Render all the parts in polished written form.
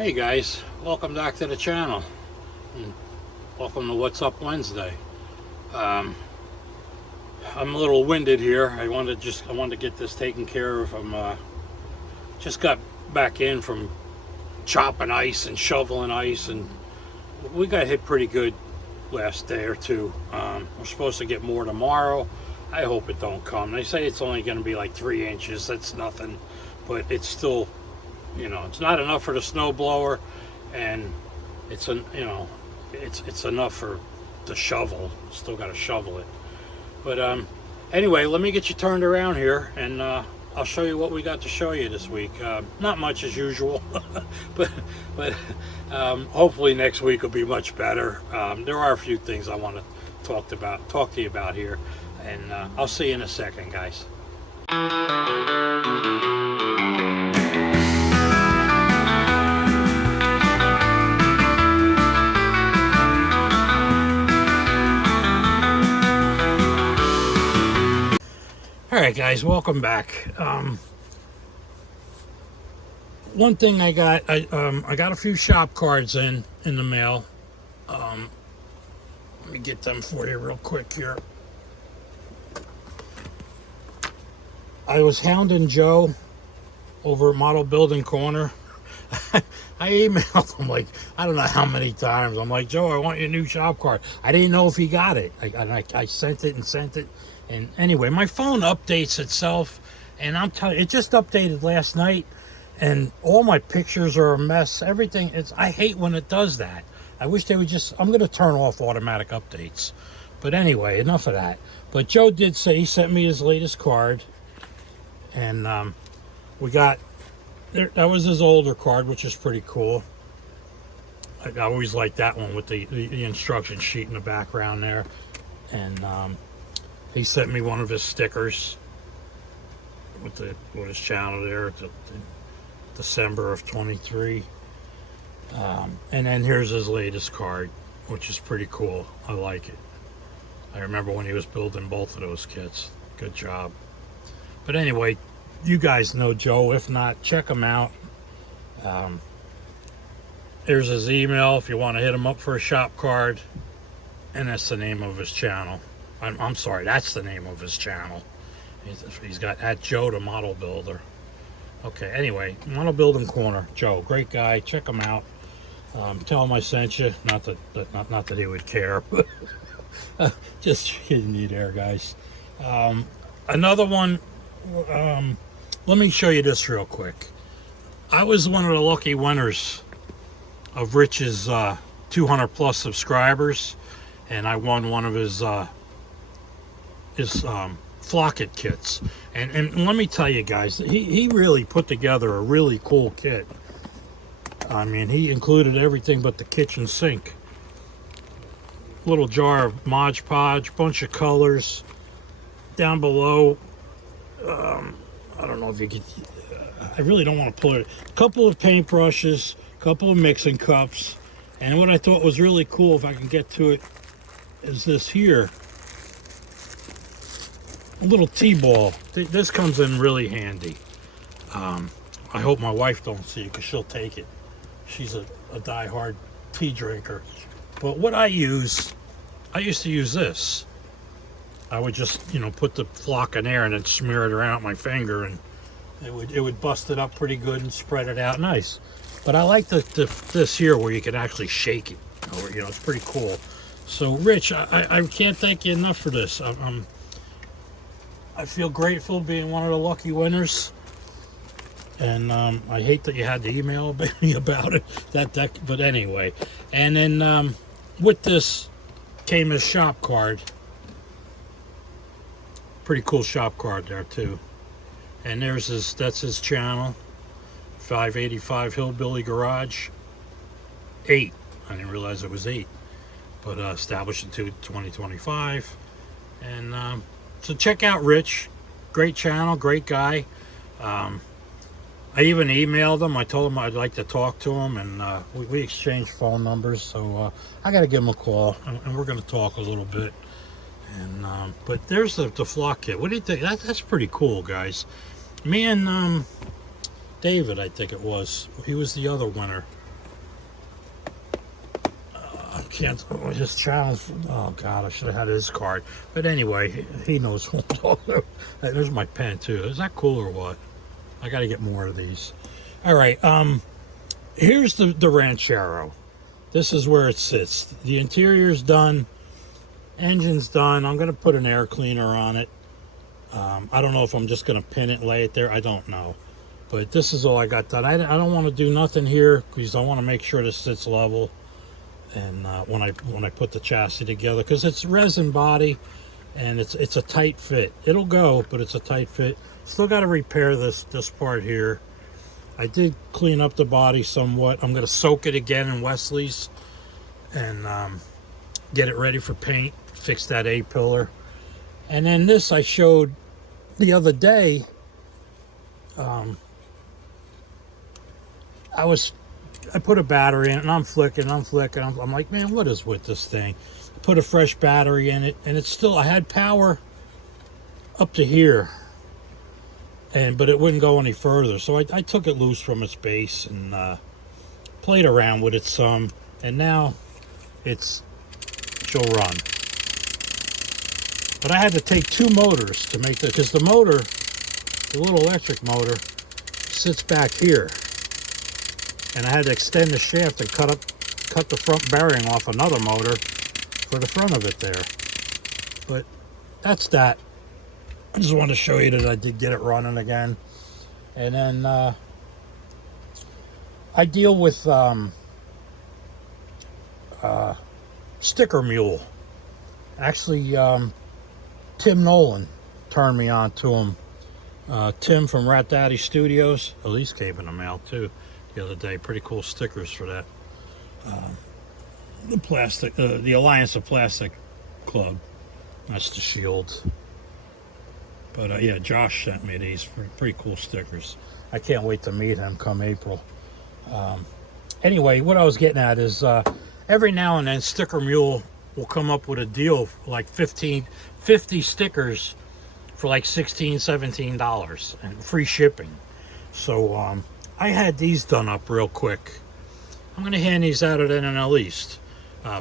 Hey guys, welcome back to the channel and welcome to What's Up Wednesday. I'm a little winded here. I wanted to get this taken care of. Just got back in from chopping ice and shoveling ice, and we got hit pretty good last day or two. We're supposed to get more tomorrow. I hope it don't come. They say it's only going to be like 3 inches. That's nothing, but it's still, it's not enough for the snow blower, and it's enough for the shovel. Still got to shovel it. But anyway, let me get you turned around here, and I'll show you what we got to show you this week. Not much as usual, but hopefully next week will be much better. There are a few things I want to talk to you about here, and I'll see you in a second, guys. Alright guys, welcome back. One thing I got a few shop cards in the mail. Let me get them for you real quick here. I was hounding Joe over at Model Building Corner. I emailed him like, I don't know how many times. I'm like, Joe, I want your new shop card. I didn't know if he got it. I sent it. And anyway, my phone updates itself, and I'm telling you, it just updated last night, and all my pictures are a mess. Everything, I hate when it does that. I wish they would I'm going to turn off automatic updates. But anyway, enough of that. But Joe did say he sent me his latest card, and we got, that was his older card, which is pretty cool. I always like that one with the instruction sheet in the background there. And he sent me one of his stickers with his channel there, December of 23. And then here's his latest card, which is pretty cool. I like it. I remember when he was building both of those kits. Good job. But anyway, you guys know Joe. If not, check him out. Here's his email if you want to hit him up for a shop card. And that's the name of his channel. I'm sorry, that's the name of his channel. He's got at Joe the Model Builder. Okay, anyway, Model Building Corner. Joe, great guy. Check him out. Tell him I sent you. Not that he would care. Just kidding you there, guys. Another one. Let me show you this real quick. I was one of the lucky winners of Rich's 200 plus subscribers, and I won one of his Flocket kits, and let me tell you guys, he really put together a really cool kit. I mean, he included everything but the kitchen sink. Little jar of Mod Podge, bunch of colors. Down below, I don't know if you could, I really don't want to pull it. A couple of paintbrushes, a couple of mixing cups, and what I thought was really cool, if I can get to it, is this here. A little T-ball. This comes in really handy. I hope my wife don't see it because she'll take it. She's a die-hard tea drinker. But what I used to use this. I would just, put the flock in there and then smear it around my finger, and it would bust it up pretty good and spread it out nice. But I like this here where you can actually shake it. It's pretty cool. So, Rich, I can't thank you enough for this. I feel grateful being one of the lucky winners, and I hate that you had to email me about it. But anyway, and then with this came his shop card. Pretty cool shop card there too. And that's his channel, 585 Hillbilly Garage. 8. I didn't realize it was 8, but established in 2025, and. So check out Rich. Great channel, great guy. I even emailed him. I told him I'd like to talk to him, and we exchanged phone numbers. So I got to give him a call, and we're going to talk a little bit. And but there's the flock kit. What do you think? That's pretty cool, guys. Me and David, I think it was. He was the other winner. can't, his channel, oh God, I should have had his card. But anyway, he knows who I'm talking about. There's my pen too. Is that cool or what? I got to get more of these. All right, here's the Ranchero. This is where it sits. The interior's done. Engine's done. I'm going to put an air cleaner on it. I don't know if I'm just going to pin it, lay it there. I don't know. But this is all I got done. I don't want to do nothing here because I want to make sure this sits level. And when I put the chassis together, because it's resin body and it's a tight fit. It'll go, but it's a tight fit. Still got to repair this part here. I did clean up the body somewhat. I'm going to soak it again in Wesley's and get it ready for paint. Fix that A-pillar. And then this I showed the other day. I put a battery in it and I'm flicking. I'm like, man, what is with this thing? I put a fresh battery in it and it's still, I had power up to here, but it wouldn't go any further. So I took it loose from its base and played around with it some, and now she'll run. But I had to take two motors to make because the motor, the little electric motor, sits back here. And I had to extend the shaft and cut the front bearing off another motor for the front of it there. But that's that. I just wanted to show you that I did get it running again. And then I deal with Sticker Mule. Actually, Tim Nolan turned me on to him. Tim from Rat Daddy Studios. Oh, these came in the mail too the other day. Pretty cool stickers for that. The Alliance of Plastic Club. That's the shield. But yeah, Josh sent me these pretty cool stickers. I can't wait to meet him come April. Anyway, what I was getting at is every now and then Sticker Mule will come up with a deal for like 50 stickers for like $16, $17 and free shipping. So I had these done up real quick. I'm going to hand these out at NNL East.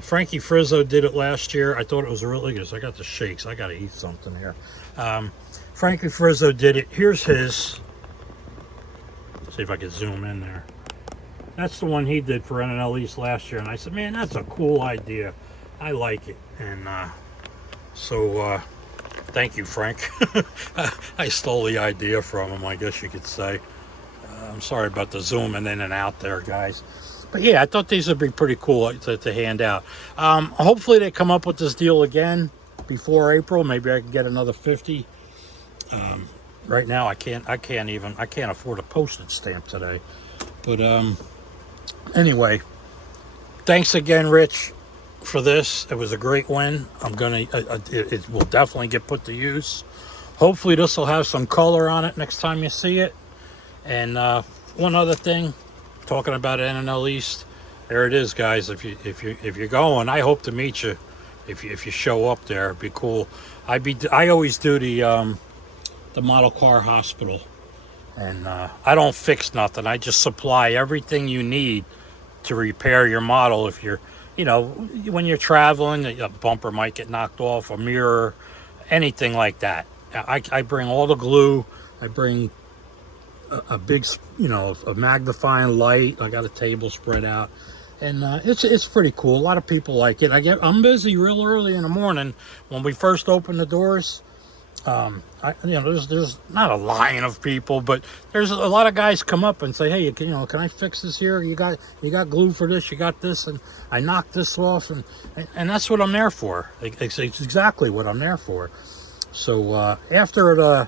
Frankie Frizzo did it last year. I thought it was really good. I got the shakes. I got to eat something here. Frankie Frizzo did it. Here's his. Let's see if I can zoom in there. That's the one he did for NNL East last year. And I said, man, that's a cool idea. I like it. And so thank you, Frank. I stole the idea from him, I guess you could say. I'm sorry about the zooming in and out there, guys. But yeah, I thought these would be pretty cool to hand out. Hopefully they come up with this deal again before April. Maybe I can get another 50. Right now I can't afford a postage stamp today. But anyway, thanks again, Rich, for this. It was a great win. It will definitely get put to use. Hopefully this will have some color on it next time you see it. And one other thing, talking about NNL East, there it is, guys. If you're going, I hope to meet you. If you show up there, it'd be cool. I always do the model car hospital, and I don't fix nothing. I just supply everything you need to repair your model. If you're, when you're traveling, a bumper might get knocked off, a mirror, anything like that. I bring all the glue. I bring a big, a magnifying light. I got a table spread out, and it's pretty cool. A lot of people like it. I'm busy real early in the morning when we first open the doors. There's not a line of people, but there's a lot of guys come up and say, hey, can I fix this here? You got glue for this? You got this? And I knocked this off, and that's what I'm there for. It's exactly what I'm there for. So after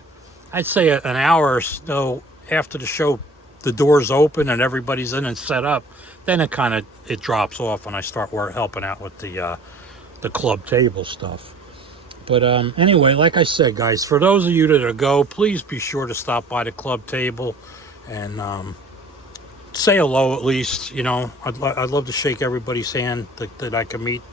I'd say an hour or so after the show, the doors open and everybody's in and set up, then it drops off and I start helping out with the club table stuff. But anyway, like I said, guys, for those of you that go, please be sure to stop by the club table and say hello at least. I'd love to shake everybody's hand that I can meet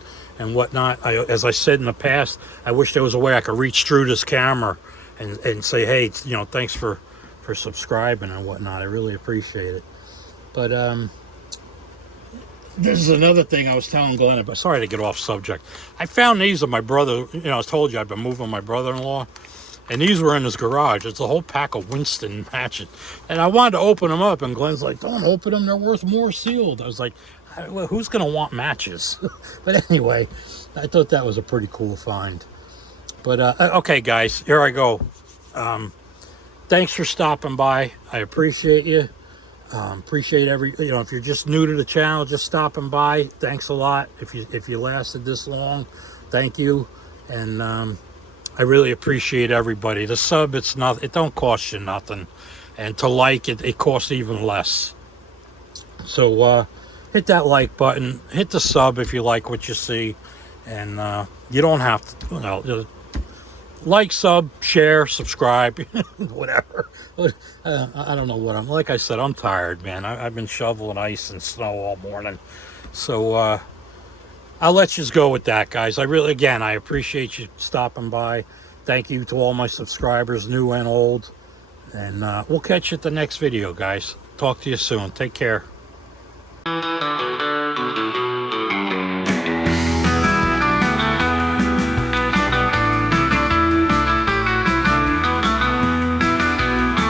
and whatnot. As I said in the past, I wish there was a way I could reach through this camera and say, hey, thanks for subscribing and whatnot. I really appreciate it. But This is another thing I was telling Glenn about. Sorry to get off subject. I found these of my brother. You know, I told you I've been moving my brother-in-law, and these were in his garage. It's a whole pack of Winston matches. And I wanted to open them up, and Glenn's like, don't open them. They're worth more sealed. I was like, well, who's going to want matches? But anyway, I thought that was a pretty cool find. But, okay, guys, here I go. Thanks for stopping by. I appreciate you. Appreciate if you're just new to the channel, just stopping by, thanks a lot. If you lasted this long, thank you. And I really appreciate everybody. The sub, it don't cost you nothing, and to like it, it costs even less. So hit that like button, hit the sub if you like what you see, and you don't have to, like, sub, share, subscribe, whatever. I don't know what like I said, I'm tired, man. I've been shoveling ice and snow all morning. So I'll let you go with that, guys. Again, I appreciate you stopping by. Thank you to all my subscribers, new and old. And we'll catch you at the next video, guys. Talk to you soon. Take care.